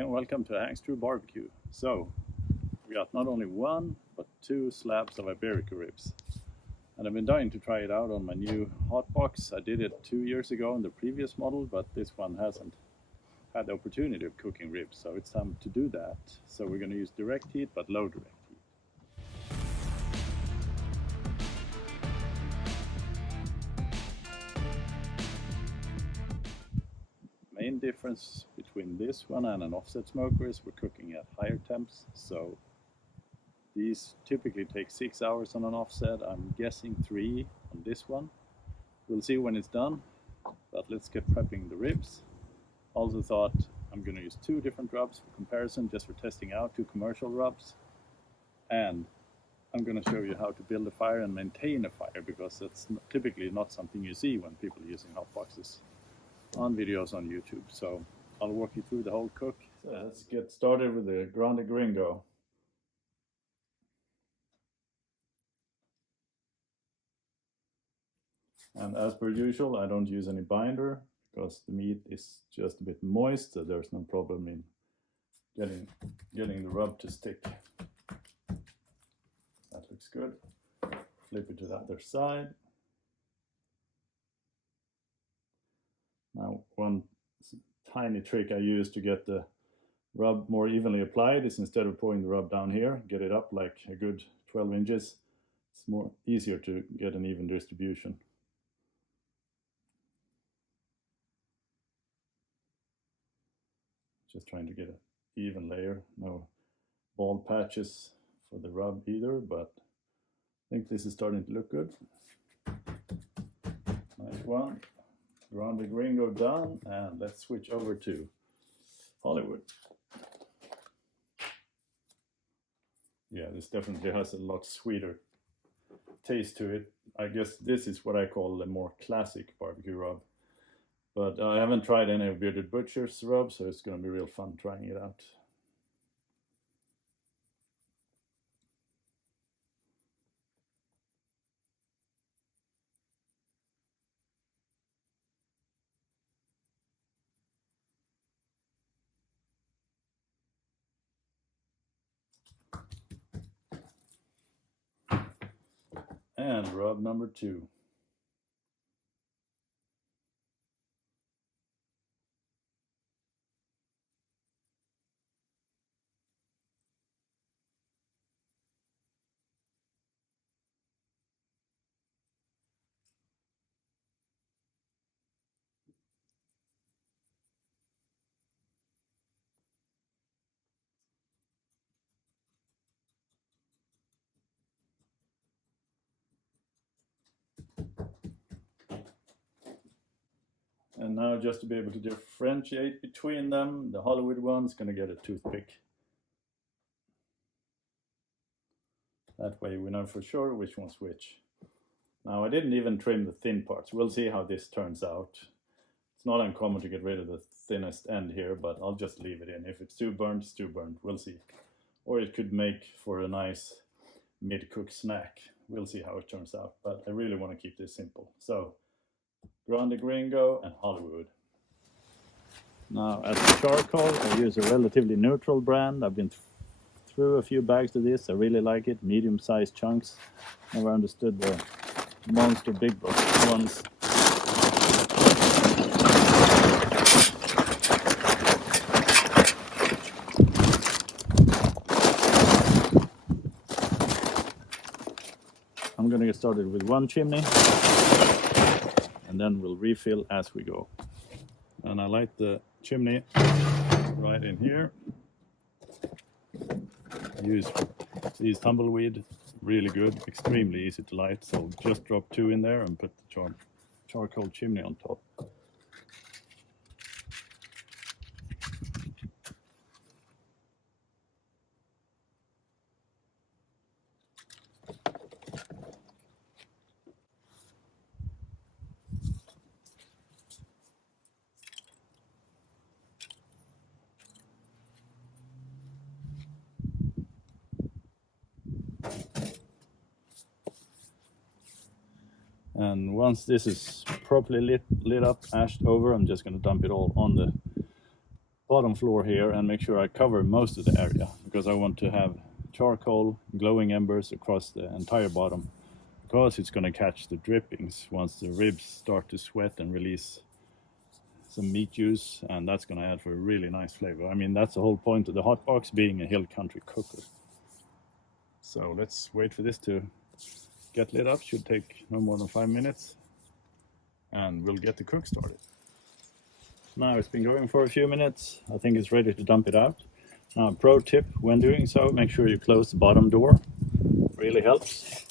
and welcome to Angstrew Barbecue. So, we got not only one, but two slabs of Iberico ribs. And I've been dying to try it out on my new hot box. I did it 2 years ago on the previous model, but this one hasn't had the opportunity of cooking ribs, so it's time to do that. So we're going to use direct heat, but low direct heat. Main difference between this one and an offset smoker is we're cooking at higher temps, so these typically take 6 hours on an offset. I'm guessing 3 on this one. We'll see when it's done, but let's get prepping the ribs. Also thought I'm going to use 2 different rubs for comparison, just for testing out 2 commercial rubs. And I'm going to show you how to build a fire and maintain a fire, because that's typically not something you see when people are using hot boxes on videos on YouTube. So I'll walk you through the whole cook. So let's get started with the Grande Gringo. And as per usual, I don't use any binder because the meat is just a bit moist, so there's no problem in getting the rub to stick. That looks good. Flip it to the other side. Now, one tiny trick I use to get the rub more evenly applied is, instead of pouring the rub down here, get it up like a good 12 inches. It's more easier to get an even distribution. Just trying to get an even layer. No bald patches for the rub either, but I think this is starting to look good. Nice one. Grande Gringo done, and let's switch over to Hollywood. Yeah, this definitely has a lot sweeter taste to it. I guess this is what I call a more classic barbecue rub. But I haven't tried any of Bearded Butcher's rub, so it's going to be real fun trying it out. And rub number 2. And now, just to be able to differentiate between them, the Hollywood one's going to get a toothpick. That way we know for sure which one's which. Now, I didn't even trim the thin parts. We'll see how this turns out. It's not uncommon to get rid of the thinnest end here, but I'll just leave it in. If it's too burnt, it's too burnt. We'll see. Or it could make for a nice mid-cook snack. We'll see how it turns out, but I really want to keep this simple. So, Grande Gringo and Hollywood. Now, as for charcoal, I use a relatively neutral brand. I've been through a few bags of this. I really like it. Medium-sized chunks. Never understood the monster big ones. I'm going to get started with 1 chimney, and then we'll refill as we go. And I light the chimney right in here. Use these tumbleweed, really good, extremely easy to light. So just drop 2 in there and put the charcoal chimney on top. And once this is properly lit up, ashed over, I'm just going to dump it all on the bottom floor here and make sure I cover most of the area, because I want to have charcoal, glowing embers across the entire bottom, because it's going to catch the drippings once the ribs start to sweat and release some meat juice, and that's going to add for a really nice flavor. I mean, that's the whole point of the hot box, being a hill country cooker. So let's wait for this to get lit up. Should take no more than 5 minutes, and we'll get the cook started. Now it's been going for a few minutes. I think it's ready to dump it out. Now, pro tip when doing so, make sure you close the bottom door. Really helps.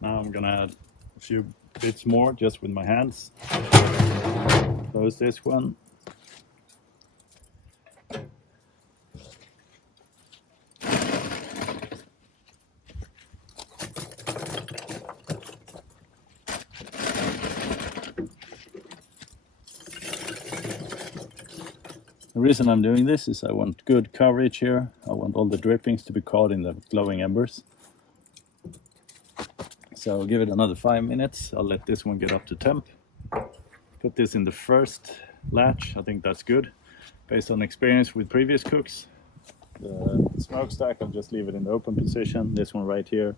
Now I'm gonna add a few bits more just with my hands. Close this one. The reason I'm doing this is I want good coverage here. I want all the drippings to be caught in the glowing embers. So I'll give it another 5 minutes. I'll let this one get up to temp. Put this in the first latch. I think that's good. Based on experience with previous cooks. The smokestack, I'll just leave it in the open position. This one right here.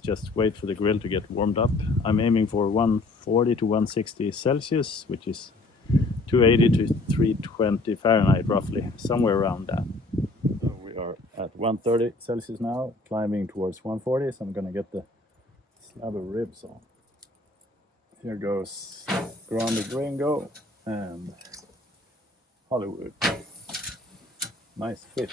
Just wait for the grill to get warmed up. I'm aiming for 140 to 160 Celsius, which is 280 to 320 Fahrenheit roughly, somewhere around that. So we are at 130 Celsius now, climbing towards 140, so I'm gonna get the slab of ribs on. Here goes Grande, Gringo and Hollywood. Nice fit.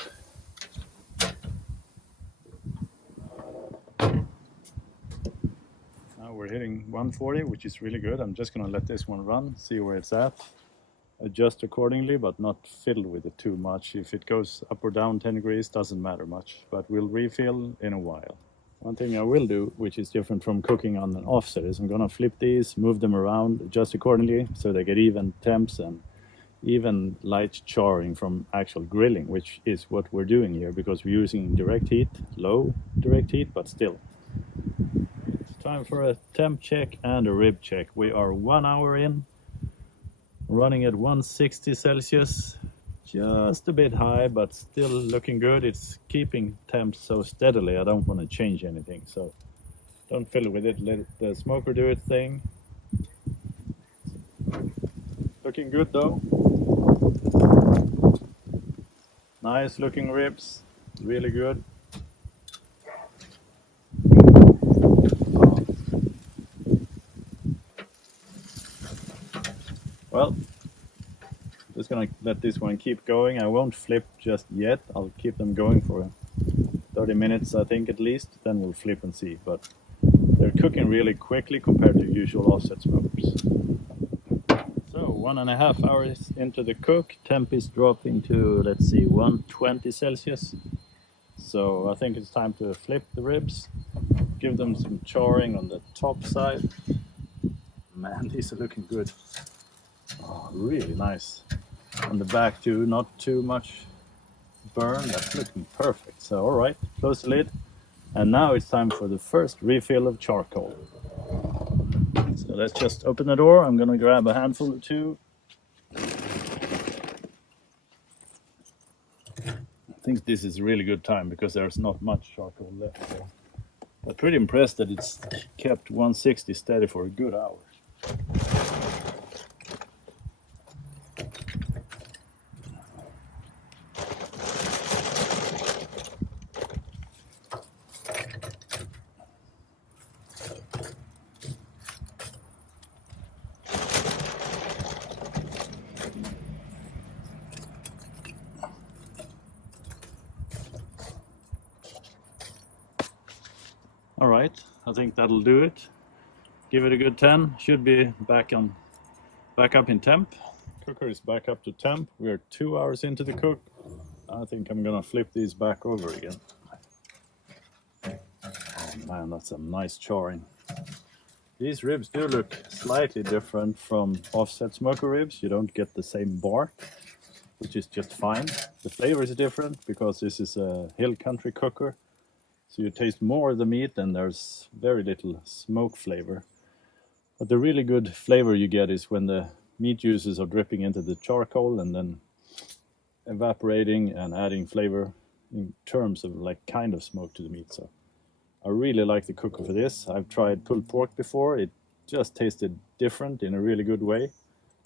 Now we're hitting 140, which is really good. I'm just gonna let this one run, see where it's at. Adjust accordingly, but not fiddle with it too much. If it goes up or down 10 degrees, doesn't matter much, but we'll refill in a while. One thing I will do, which is different from cooking on an offset, is I'm gonna flip these, move them around, adjust accordingly, so they get even temps and even light charring from actual grilling, which is what we're doing here, because we're using direct heat, low direct heat, but still. It's time for a temp check and a rib check. We are 1 hour in, running at 160 Celsius, just a bit high, but still looking good. It's keeping temps so steadily, I don't want to change anything, so don't fiddle with it, let the smoker do its thing. Looking good though. Nice looking ribs, really good. Well, just gonna let this one keep going. I won't flip just yet. I'll keep them going for 30 minutes, I think, at least. Then we'll flip and see. But they're cooking really quickly compared to usual offset smokers. So 1.5 hours into the cook, temp is dropping to, let's see, 120 Celsius. So I think it's time to flip the ribs, give them some charring on the top side. Man, these are looking good. Oh, really nice. On the back too, not too much burn. That's looking perfect. So all right, close the lid. And now it's time for the first refill of charcoal. So let's just open the door. I'm gonna grab a handful or two. I think this is a really good time because there's not much charcoal left. So I'm pretty impressed that it's kept 160 steady for a good hour. All right, I think that'll do it. Give it a good 10. Should be back up in temp. Cooker is back up to temp. We're 2 hours into the cook. I think I'm gonna flip these back over again. Oh man, that's some nice charring. These ribs do look slightly different from offset smoker ribs. You don't get the same bark. which is just fine. The flavor is different because this is a hill country cooker, so you taste more of the meat and there's very little smoke flavor. But the really good flavor you get is when the meat juices are dripping into the charcoal and then evaporating and adding flavor in terms of like kind of smoke to the meat. So I really like the cooker for this. I've tried pulled pork before. It just tasted different in a really good way.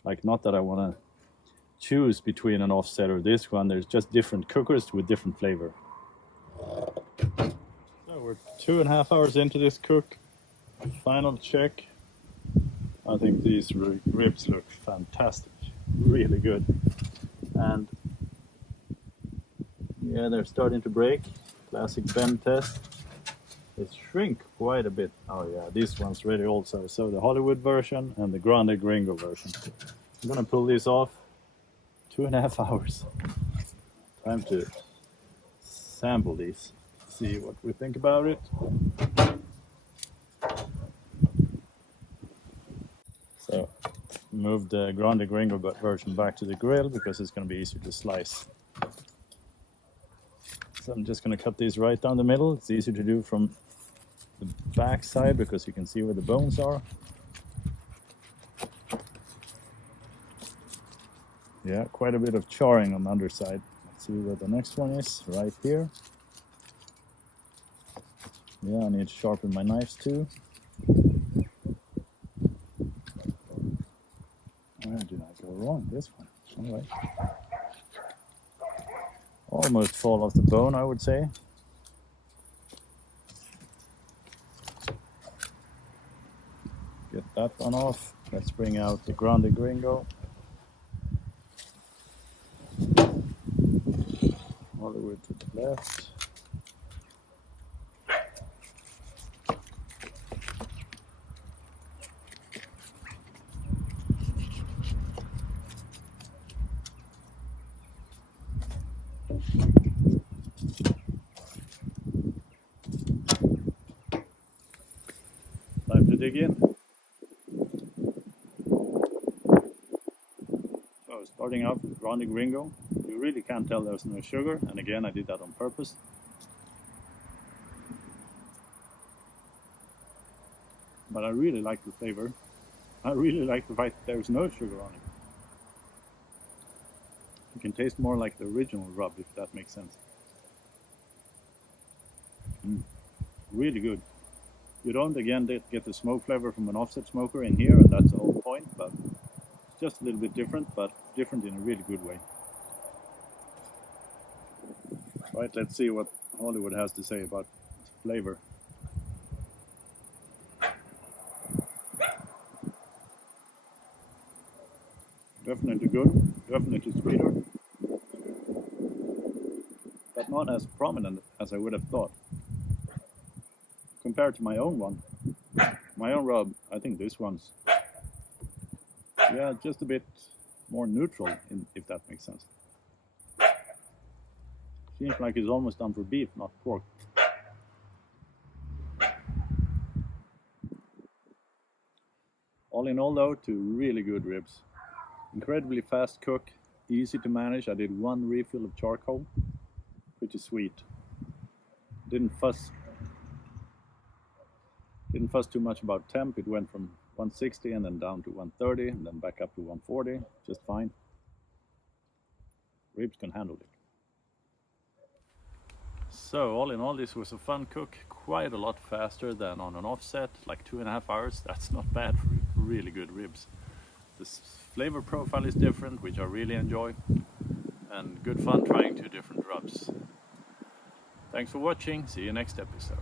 Like, not that I want to choose between an offset or this one. There's just different cookers with different flavor. So we're 2.5 hours into this cook. Final check. I think these ribs look fantastic. Really good. And yeah, they're starting to break. Classic bend test. They shrink quite a bit. Oh yeah, this one's ready also. So the Hollywood version and the Grande Gringo version. I'm gonna pull this off. 2.5 hours. Time to sample these. See what we think about it. So move the Grande Gringo version back to the grill because it's gonna be easier to slice. So I'm just gonna cut these right down the middle. It's easier to do from the back side because you can see where the bones are. Yeah, quite a bit of charring on the underside. Let's see where the next one is, right here. Yeah, I need to sharpen my knives too. Where did I go wrong? This one. All right. Almost fall off the bone, I would say. Get that one off. Let's bring out the Grande Gringo. Hollywood to the left. Time to dig in. So starting out with Grande Gringo, you really can't tell there's no sugar, and again I did that on purpose. But I really like the flavor. I really like the fact that there's no sugar on it. You can taste more like the original rub, if that makes sense. Really good. You don't again get the smoke flavor from an offset smoker in here, and that's the whole point, but it's just a little bit different, but different in a really good way. Right, let's see what Hollywood has to say about flavor. Definitely good, definitely sweeter, but not as prominent as I would have thought. Compared to my own one, my own rub, I think this one's, yeah, just a bit more neutral, if that makes sense. Seems like it's almost done for beef, not pork. All in all though, two really good ribs. Incredibly fast cook, easy to manage. I did one refill of charcoal. Pretty sweet. Didn't fuss too much about temp. It went from 160 and then down to 130 and then back up to 140. Just fine. Ribs can handle it. So all in all, this was a fun cook. Quite a lot faster than on an offset, like 2.5 hours. That's not bad for really good ribs. The flavor profile is different, which I really enjoy, and good fun trying two different rubs. Thanks for watching. See you next episode.